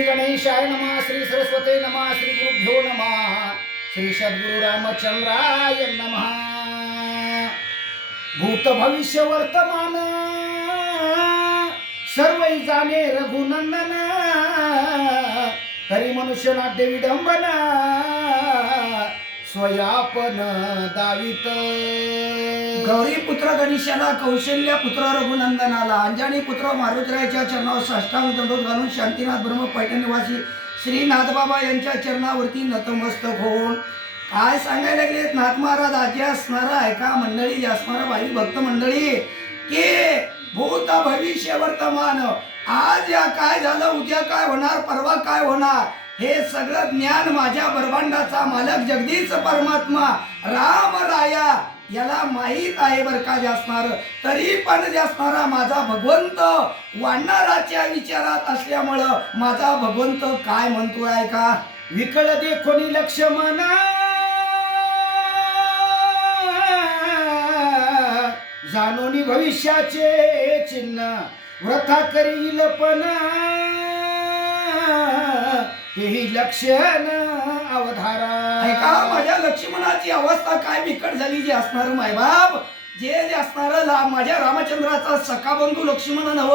श्री गणेशाय नमः श्री सरस्वते नमः श्री गुरुभ्यो नमः श्री सद्गुरु रामचंद्राय नमः। भूत भविष्य वर्तमान सर्व जाने रघुनंदन तरी मनुष्य नाट्य विडंबना स्वयापन दावित गौरी पुत्र गणेशाला कौशल्य पुत्र रघुनंदनाला अंजानी पुत्र मारुतरायाच्या चरणावर साष्टांग दंडोत घालून शांतीनाथ ब्रह्म पैठणनिवासी श्री नाथबाबा यांच्या चरणावरती नतमस्तक होऊन काय सांगायला लागलेत नाथ महाराज आजी असणारा ऐका मंडळी? असणारा भाई भक्त मंडळी? की भूत भविष्य वर्तमान? आज या काय झालं? उद्या काय होणार? परवा काय होणार? हे सगळं ज्ञान माझ्या ब्रह्मांडाचा मालक जगदीश परमात्मा राम राया याला माहीत आहे बर का जे असणार तरी पण जे असणारा माझा भगवंत वाढणाराच्या विचारात असल्यामुळं माझा भगवंत काय म्हणतोय का विकळ देखोनी लक्ष्मणा. जाणून भविष्याचे चिन्ह. व्रथा करील पण. ही लक्षण अवधारा. का माझ्या लक्ष्मणाची अवस्था काय बिकट झाली जी असणार मायबाप? जे जे असणार ला माझ्या रामचंद्राचा सखा बंधू लक्ष्मण नव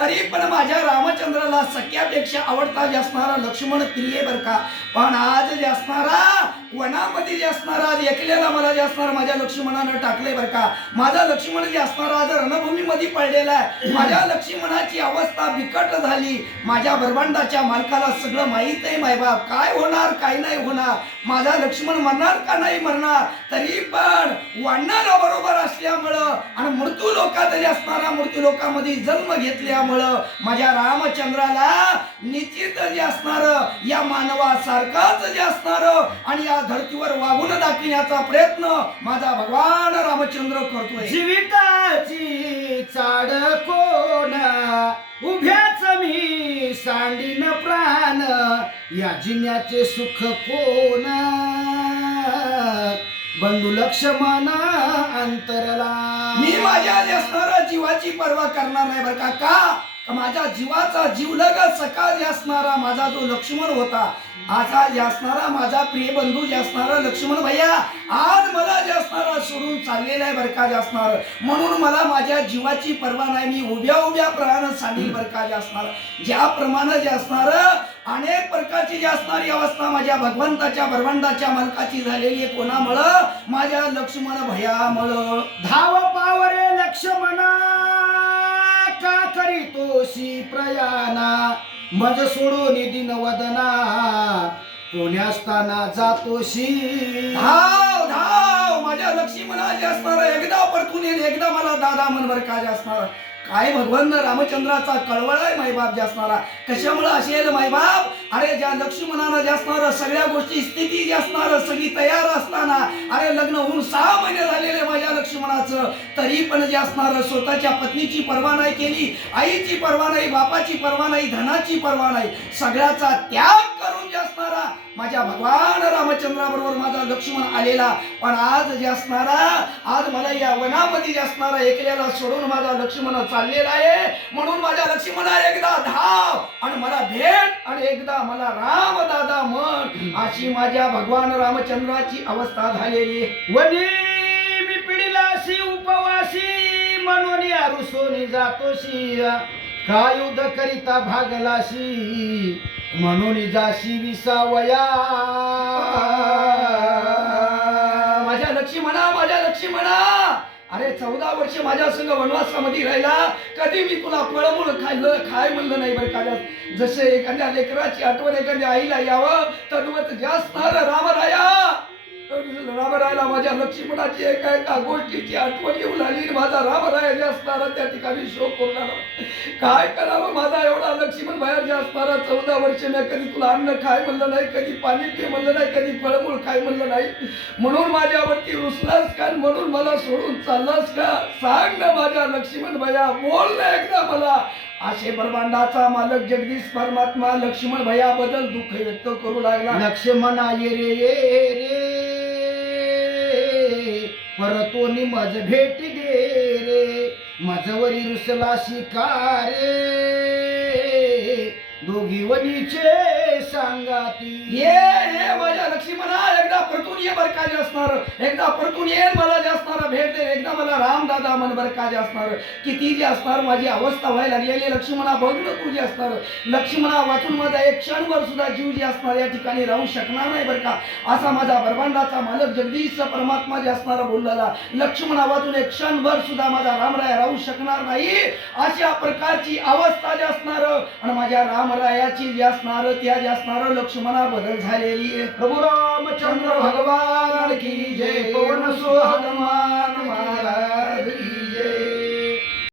तरी पण माझ्या रामचंद्राला सख्यापेक्षा आवडता जे असणारा लक्ष्मण प्रिय बर का. पण आज जे असणारा वनामध्ये जे असणारा आज एकल्याला मला जे असणार माझ्या लक्ष्मणानं टाकले बर का. माझा लक्ष्मण जे असणारा आज रणभूमीमध्ये पडलेला आहे. माझ्या लक्ष्मणाची अवस्था बिकट झाली. माझ्या ब्रह्मांडाच्या मालकाला सगळं माहीत आहे मायबाप. काय होणार काय नाही होणार? माझा लक्ष्मण मरणार का नाही मरणार? तरी पण वाढणारा बरोबर असल्यामुळं आणि मृत्यू लोकातही असणारा मृत्यू लोकामध्ये जन्म घेतल्यामुळं माझ्या रामचंद्राला निश्चित जे असणार या मानवासारखंच जे असणार आणि या धर्तीवर वागून दाखविण्याचा प्रयत्न माझा भगवान रामचंद्र करतोय. जीविताची चाड कोण? उभ्याच मी सांडीन प्राण. या जिन्याचे सुख कोण? बंधू लक्ष्मणा अंतरला. मी माझ्या असणारा जीवाची पर्वा करणार नाही बरं का? का? माझ्या जीवाचा जीवलग सकाळी असणारा माझा जो लक्ष्मण होता आता जे माझा प्रिय बंधू जे लक्ष्मण भैया आज मला जे सोडून चाललेला आहे बरं का म्हणून मला माझ्या जीवाची पर्वा नाही मी उभ्या उभ्या प्रमाणात सांगेल बरं का जे ज्याप्रमाणे जे असणार अनेक प्रकारची जी असणारी अवस्था माझ्या भगवंताच्या ब्रह्मांडाच्या मालकाची झालेली आहे कोणामुळं? माझ्या लक्ष्मण भयामुळं. धाव पावरे लक्ष्मणा का करीतोशी प्रयाणा? मज सोडून दिन वदना पुण्यास्ताना जातोशी. धाव धाव. माझ्या लक्ष्मणाचे असणार एकदा परतून येईल एकदा मला दादा मनवर काय असणार. काय भगवान रामचंद्राचा कळवळ आहे मायबाप जे असणारा. कशामुळे असेल मायबाप अरे ज्या लक्ष्मणानं जे असणार सगळ्या गोष्टी स्थिती जी असणार सगळी तयार असताना. अरे लग्न होऊन सहा महिने झालेले माझ्या लक्ष्मणाचं. तरी पण जे असणार स्वतःच्या पत्नीची पर्वा नाही केली आईची पर्वा नाही बापाची पर्वा नाही धनाची पर्वा नाही. सगळ्याचा त्याग माझ्या भगवान रामचंद्राबरोबर माझा लक्ष्मण आलेला. पण आज जे असणारा आज मला या वनामध्ये जे असणारा एकल्याला सोडून माझा लक्ष्मण चाललेला आहे. म्हणून माझ्या लक्ष्मणा एकदा धाव आणि मला भेट आणि एकदा मला राम दादा म्हण. अशी माझ्या भगवान रामचंद्राची अवस्था झालेली वनी मी पिढीलाशी उपवासी म्हणून अरुसोनी जातोशी. का युद्ध करिता भागलाशी. म्हणून जाशी विसावया. माझ्या लक्ष्मी म्हणा माझ्या लक्ष्मी म्हणा. अरे चौदा वर्ष माझ्या संग वनवासामध्ये राहिला. कधी मी तुला फळमूळ खाल्लं खाय म्हणलं नाही बरं का? जसे एखाद्या लेकराची आठवण एखाद्या आईला यावं तद्वत जास्त रामराया रामरायाला माझ्या लक्ष्मणाची एका एका गोष्टीची आठवण येऊ लागली माझा रामराया असणारा त्या ठिकाणी शोक होणार काय करावं माझा एवढा लक्ष्मण बाहेर जे असणारा चौदा वर्ष मी कधी तुला अन्न खाय म्हणलं नाही कधी पाणी पी म्हणलं नाही कधी फळमूळ खाय म्हणलं नाही म्हणून माझ्यावरती रुसलास का म्हणून मला सोडून चाललास का सांग ना माझ्या लक्ष्मण भया बोल ना एकदा मला असे ब्रह्मांडाचा मालक जगदीश परमात्मा लक्ष्मण भयाबद्दल दुःख व्यक्त करू लागला. लक्ष्मण ये रे रे. परतोनी मज भेटी दे रे मजवरी रुसला शिकारे दोघी वनीचे सांगाती. ये हे माझ्या लक्ष्मणा एकदा परतून ये बर का असणार. एकदा परतून ये मला जे असणार भेट दे. एकदा मला राम दादा मन बर का असणार. किती जे असणार माझी अवस्था व्हायला लागलेली लक्ष्मणा बघणं तू जे असणार. लक्ष्मणा वाचून माझा एक क्षणभर सुद्धा जीव जे असणार या ठिकाणी राहू शकणार नाही बरं का. असा माझा ब्रह्मांडाचा मालक जगदीश परमात्मा जे असणार बोललेला. लक्ष्मणा वाचून एक क्षणभर सुद्धा माझा रामराय राहू शकणार नाही. अशा प्रकारची अवस्था जे असणार आणि माझ्या रामरायाची जे असणार त्या जे असणार लक्ष्मणा बदल झालेली प्रभू रामचंद्र भगवान की जय पवन सुहागमा